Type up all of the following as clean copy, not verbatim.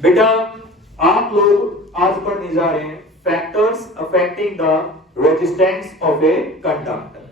बेटा आप लोग आज पढ़ने जा रहे हैं factors affecting the resistance of a conductor.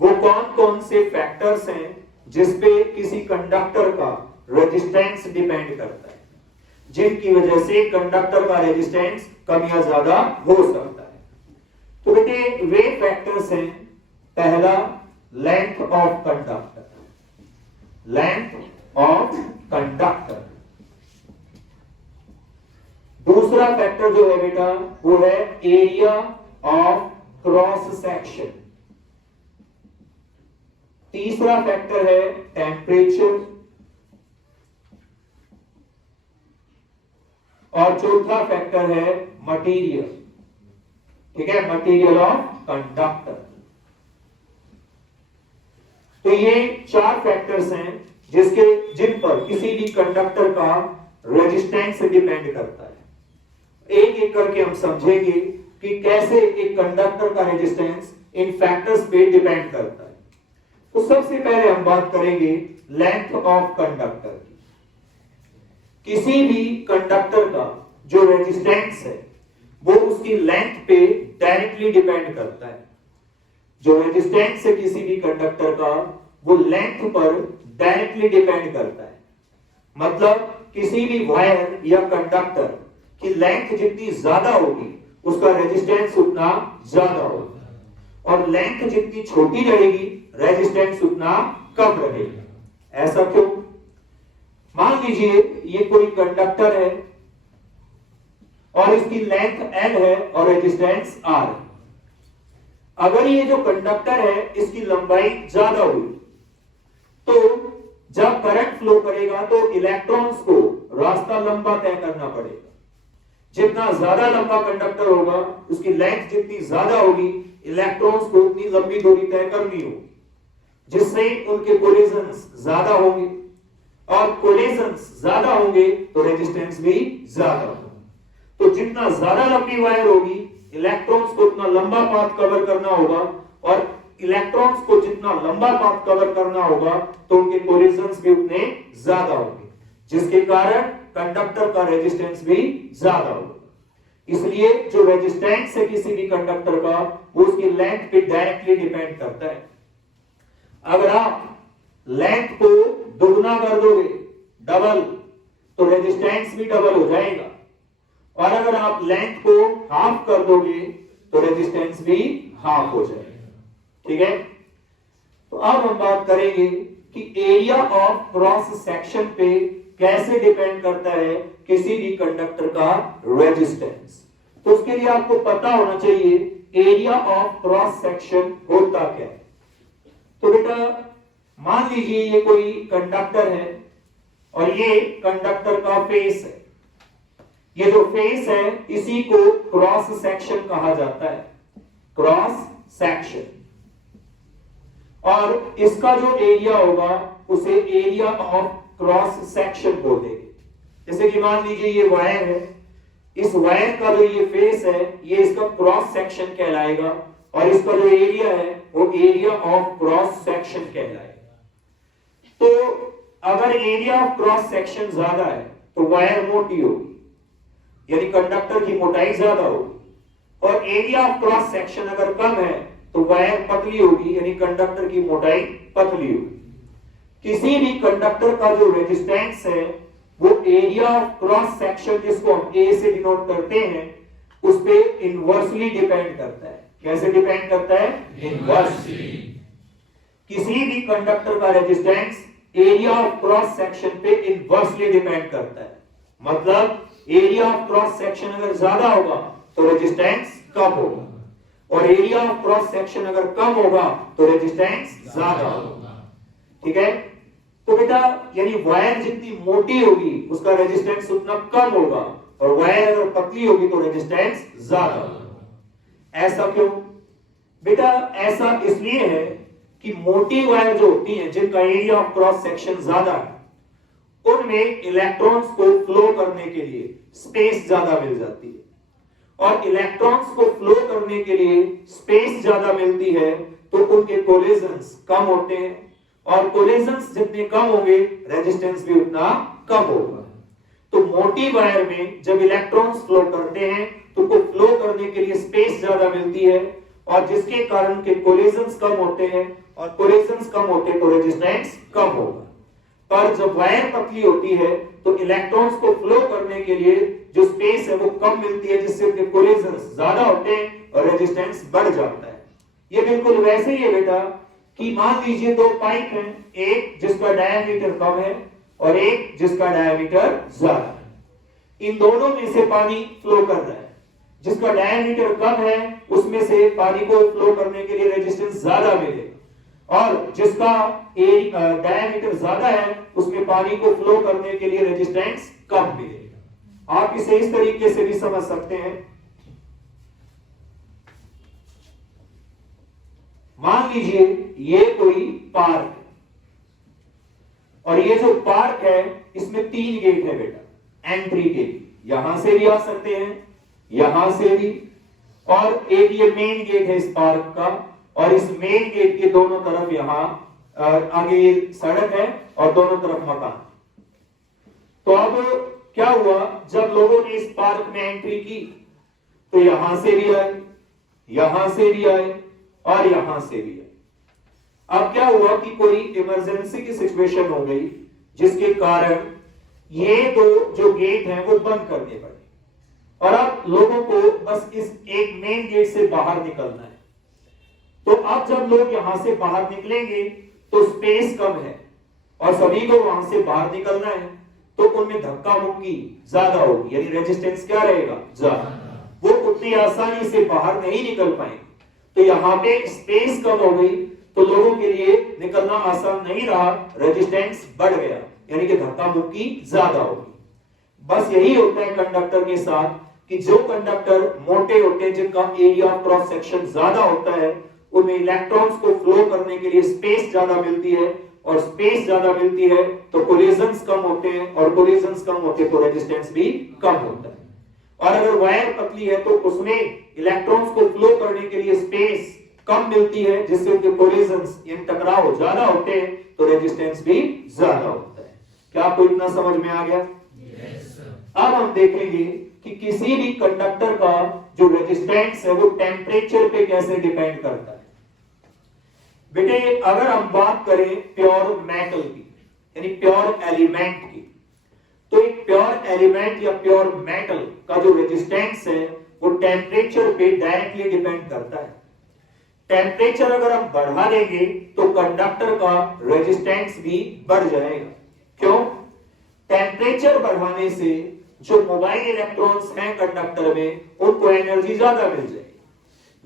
वो कौन कौन से फैक्टर्स हैं जिसपे किसी कंडक्टर का रेजिस्टेंस डिपेंड करता है, जिनकी वजह से कंडक्टर का रेजिस्टेंस कम या ज्यादा हो सकता है। तो बेटे वे फैक्टर्स हैं, पहला length of conductor, length of conductor. दूसरा फैक्टर जो है बेटा वो है एरिया ऑफ क्रॉस सेक्शन। तीसरा फैक्टर है टेम्परेचर और चौथा फैक्टर है मटेरियल। ठीक है, मटेरियल ऑफ कंडक्टर। तो ये चार फैक्टर्स हैं जिन पर किसी भी कंडक्टर का रेजिस्टेंस डिपेंड करता है। एक एक करके हम समझेंगे कि कैसे एक कंडक्टर का रेजिस्टेंस इन फैक्टर्स पे डिपेंड करता है। तो सबसे पहले हम बात करेंगे लेंथ ऑफ कंडक्टर की। किसी भी कंडक्टर का जो रेजिस्टेंस है वो उसकी लेंथ पे डायरेक्टली डिपेंड करता है। जो रेजिस्टेंस है किसी भी कंडक्टर का वो लेंथ पर डायरेक्टली डिपेंड करता है। मतलब किसी भी वायर या कंडक्टर की लेंथ जितनी ज्यादा होगी उसका रेजिस्टेंस उतना ज्यादा होगा, और लेंथ जितनी छोटी रहेगी रेजिस्टेंस उतना कम रहेगा। ऐसा क्यों? मान लीजिए ये कोई कंडक्टर है और इसकी लेंथ L है और रेजिस्टेंस R है। अगर ये जो कंडक्टर है इसकी लंबाई ज्यादा हुई तो जब करंट फ्लो करेगा तो इलेक्ट्रॉन्स को रास्ता लंबा तय करना पड़ेगा। जितना ज्यादा लंबा कंडक्टर होगा उसकी लेंथ जितनी ज्यादा होगी इलेक्ट्रॉन्स को उतनी लंबी दूरी तय करनी होगी, जिससे उनके कोलिजन्स ज्यादा होंगे, और कोलिजन्स ज्यादा होंगे तो रेजिस्टेंस भी ज्यादा होगा। तो जितना ज्यादा लंबी वायर होगी इलेक्ट्रॉन्स को उतना लंबा पाथ कवर करना होगा, और इलेक्ट्रॉन्स को जितना लंबा पाथ कवर करना होगा तो उनके कोलिजन्स भी उतने ज्यादा होंगे, जिसके कारण कंडक्टर का रेजिस्टेंस भी ज्यादा होगा। इसलिए जो रेजिस्टेंस है किसी भी कंडक्टर का वो उसकी लेंथ पे डायरेक्टली डिपेंड करता है। अगर आप लेंथ को दोगुना कर दोगे, डबल, तो रेजिस्टेंस भी डबल हो जाएगा, और अगर आप लेंथ को हाफ कर दोगे तो रेजिस्टेंस भी हाफ हो जाएगा। ठीक है, तो अब हम बात करेंगे कि एरिया ऑफ क्रॉस सेक्शन पे कैसे डिपेंड करता है किसी भी कंडक्टर का रेजिस्टेंस। तो उसके लिए आपको पता होना चाहिए एरिया ऑफ क्रॉस सेक्शन होता क्या है। तो बेटा मान लीजिए ये कोई कंडक्टर है और ये कंडक्टर का फेस है। ये जो फेस है इसी को क्रॉस सेक्शन कहा जाता है, क्रॉस सेक्शन। और इसका जो एरिया होगा उसे एरिया ऑफ क्रॉस सेक्शन बोल देंगे। जैसे कि मान लीजिए ये वायर है, इस वायर का जो ये फेस है ये इसका क्रॉस सेक्शन कहलाएगा, और इसका जो एरिया है वो एरिया ऑफ क्रॉस सेक्शन कहलाएगा। तो अगर एरिया ऑफ क्रॉस सेक्शन ज्यादा है तो वायर मोटी होगी, यानी कंडक्टर की मोटाई ज्यादा होगी, और एरिया ऑफ क्रॉस सेक्शन अगर कम है तो वायर पतली होगी, यानी कंडक्टर की मोटाई पतली होगी। किसी भी कंडक्टर का जो रेजिस्टेंस है वो एरिया ऑफ क्रॉस सेक्शन, जिसको हम ए से डिनोट करते हैं, उस पे इनवर्सली डिपेंड करता है। कैसे डिपेंड करता है? इनवर्सली। किसी भी कंडक्टर का resistance area of cross section पे इनवर्सली डिपेंड करता है। मतलब एरिया ऑफ क्रॉस सेक्शन अगर ज्यादा होगा तो रेजिस्टेंस कम होगा, और एरिया ऑफ क्रॉस सेक्शन अगर कम होगा तो रेजिस्टेंस ज्यादा होगा। ठीक है, तो बेटा यानी वायर जितनी मोटी होगी उसका रेजिस्टेंस उतना कम होगा, और वायर अगर पतली होगी तो रेजिस्टेंस ज्यादा होगा। ऐसा क्यों? बेटा ऐसा इसलिए है कि मोटी वायर जो होती हैं जिनका एरिया ऑफ क्रॉस सेक्शन ज्यादा है उनमें इलेक्ट्रॉन्स को फ्लो करने के लिए स्पेस ज्यादा मिल जाती है, और इलेक्ट्रॉन्स को फ्लो करने के लिए स्पेस ज्यादा मिलती है तो उनके कोलिजन्स कम होते हैं, और कोलिजन्स जितने कम होंगे रेजिस्टेंस भी उतना कम होगा। तो मोटी वायर में जब इलेक्ट्रॉन्स फ्लो करते हैं तो को फ्लो करने के लिए स्पेस ज्यादा मिलती है, और जिसके कारण के कोलिजन्स कम होते हैं, और कोलिजन्स कम होते हैं तो रेजिस्टेंस कम होगा। पर जब वायर पतली होती है तो इलेक्ट्रॉन्स को फ्लो करने के लिए जो स्पेस है वो कम मिलती है, जिससे उनके कोलिजन्स ज्यादा होते हैं और रेजिस्टेंस बढ़ जाता है। ये बिल्कुल वैसे ही है बेटा कि मान लीजिए दो पाइप हैं, एक जिसका डायमीटर कम है और एक जिसका डायमीटर ज्यादा है। इन दोनों में से पानी फ्लो कर रहा है, जिसका डायमीटर कम है उसमें से पानी को फ्लो करने के लिए रेजिस्टेंस ज्यादा मिलेगा, और जिसका डायमीटर ज्यादा है उसमें पानी को फ्लो करने के लिए रेजिस्टेंस कम मिलेगा। आप इसे इस तरीके से भी समझ सकते हैं। मान लीजिए ये कोई पार्क है, और ये जो पार्क है इसमें 3 गेट है बेटा, एंट्री के। यहां से भी आ सकते हैं, यहां से भी, और एक ये मेन गेट है इस पार्क का, और इस मेन गेट के दोनों तरफ यहां आगे ये सड़क है और दोनों तरफ मकान। तो अब क्या हुआ, जब लोगों ने इस पार्क में एंट्री की तो यहां से भी आए, यहां से भी आए और यहां से भी आए। अब क्या हुआ कि कोई इमरजेंसी की सिचुएशन हो गई, जिसके कारण ये दो जो गेट हैं वो बंद करने पड़े, और अब लोगों को बस इस एक मेन गेट से बाहर निकलना है। तो अब जब लोग यहां से बाहर निकलेंगे तो स्पेस कम है और सभी को वहां से बाहर निकलना है, तो उनमें धक्का मुक्की ज्यादा होगी, यानी रेजिस्टेंस क्या रहेगा, ज्यादा। वो उतनी आसानी से बाहर नहीं निकल पाएंगे। तो यहां पे स्पेस कम हो गई तो लोगों के लिए निकलना आसान नहीं रहा, रेजिस्टेंस बढ़ गया, यानी कि धक्का मुक्की ज्यादा होगी। बस यही होता है कंडक्टर के साथ कि जो कंडक्टर मोटे होते हैं, जिनका एरिया ऑफ क्रॉस सेक्शन ज्यादा होता है, उनमें इलेक्ट्रॉन्स को फ्लो करने के लिए स्पेस ज्यादा मिलती है, और स्पेस ज्यादा मिलती है तो कोलिजन्स कम होते हैं, और कोलिजन्स कम होते हैं तो रेजिस्टेंस भी कम होता है। और अगर वायर पतली है तो उसमें इलेक्ट्रॉन्स को फ्लो करने के लिए स्पेस कम मिलती है, जिससे उनके कोलिजन्स यानी टकराव ज्यादा होते हैं तो रेजिस्टेंस भी ज्यादा होता है। क्या आपको इतना समझ में आ गया? अब हम देखेंगे कि किसी भी कंडक्टर का जो रेजिस्टेंस है वो टेम्परेचर पे कैसे डिपेंड करता है। बेटे अगर हम बात करें प्योर मेटल की, यानी प्योर एलिमेंट की, तो एक प्योर एलिमेंट या प्योर मेटल का जो रेजिस्टेंस है वो टेम्परेचर पे डायरेक्टली डिपेंड करता है। टेम्परेचर अगर हम बढ़ा देंगे तो कंडक्टर का रेजिस्टेंस भी बढ़ जाएगा। क्यों? टेम्परेचर बढ़ाने से जो मोबाइल इलेक्ट्रॉन्स हैं कंडक्टर में, उनको एनर्जी ज्यादा मिल जाएगी,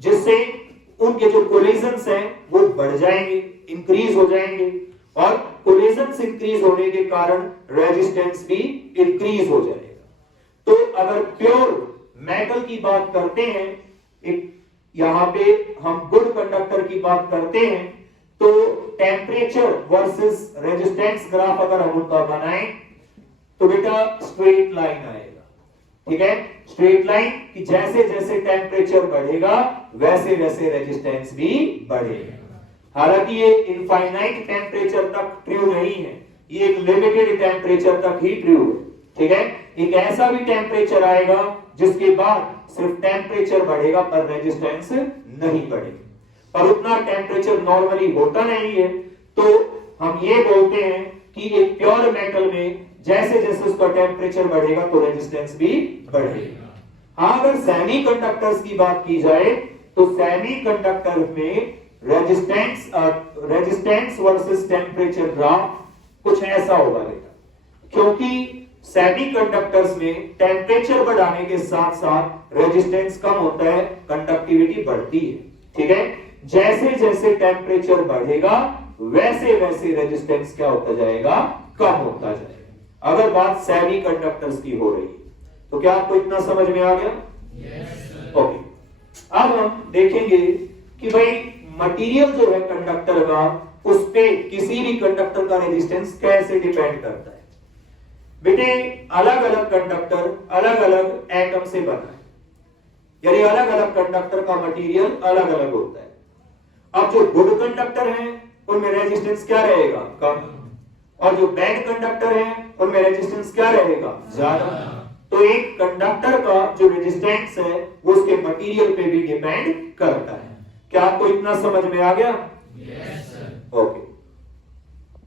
जिससे उनके जो कोलिजन्स हैं वो बढ़ जाएंगे, इंक्रीज हो जाएंगे, और कोलिजन्स इंक्रीज होने के कारण रेजिस्टेंस भी इंक्रीज हो जाएगा। तो अगर प्योर मेटल की बात करते हैं, एक यहां पे हम गुड कंडक्टर की बात करते हैं, तो टेम्परेचर वर्सेस रेजिस्टेंस ग्राफ अगर हम उनका बनाएं तो बेटा स्ट्रेट लाइन आएगा। ठीक है, स्ट्रेट लाइन कि जैसे जैसे टेम्परेचर बढ़ेगा वैसे वैसे रेजिस्टेंस भी बढ़ेगा। हालांकि ये इनफाइनाइट टेम्परेचर तक ट्रू नहीं है, ये एक लिमिटेड टेम्परेचर तक ही ट्रू है। ठीक है, एक ऐसा भी टेम्परेचर आएगा जिसके बाद सिर्फ टेम्परेचर बढ़ेगा पर रेजिस्टेंस नहीं बढ़ेगा, और उतना टेम्परेचर नॉर्मली होता नहीं है। तो हम ये बोलते हैं कि एक प्योर मेटल में जैसे जैसे उसका टेम्परेचर बढ़ेगा तो रेजिस्टेंस भी बढ़ेगा। हाँ, अगर सेमीकंडक्टर्स की बात की जाए तो सेमीकंडक्टर में रेजिस्टेंस वर्सेस टेम्परेचर ग्राफ कुछ ऐसा होगा बेटा, क्योंकि सेमीकंडक्टर्स में टेम्परेचर बढ़ाने के साथ साथ रेजिस्टेंस कम होता है, कंडक्टिविटी बढ़ती है। ठीक है, जैसे जैसे टेम्परेचर बढ़ेगा वैसे वैसे रेजिस्टेंस क्या होता जाएगा, कम होता जाएगा। अगर बात सेमीकंडक्टर्स की हो रही है तो क्या आपको इतना समझ में आ गया? ओके, अब हम देखेंगे कि भाई मटेरियल जो है कंडक्टर का, उस पे किसी भी कंडक्टर का रेजिस्टेंस कैसे डिपेंड करता है। बेटे अलग अलग कंडक्टर अलग अलग एटम से बना है, यानी अलग अलग कंडक्टर का मटेरियल अलग अलग होता है। अब जो गुड कंडक्टर हैं उनमें रेजिस्टेंस क्या रहेगा, कम, और जो बैंड कंडक्टर है उनमें रेजिस्टेंस क्या रहेगा, ज्यादा। तो एक कंडक्टर का जो रेजिस्टेंस है वो उसके मटेरियल पे भी डिपेंड करता है। क्या आपको इतना समझ में आ गया? Yes sir. ओके।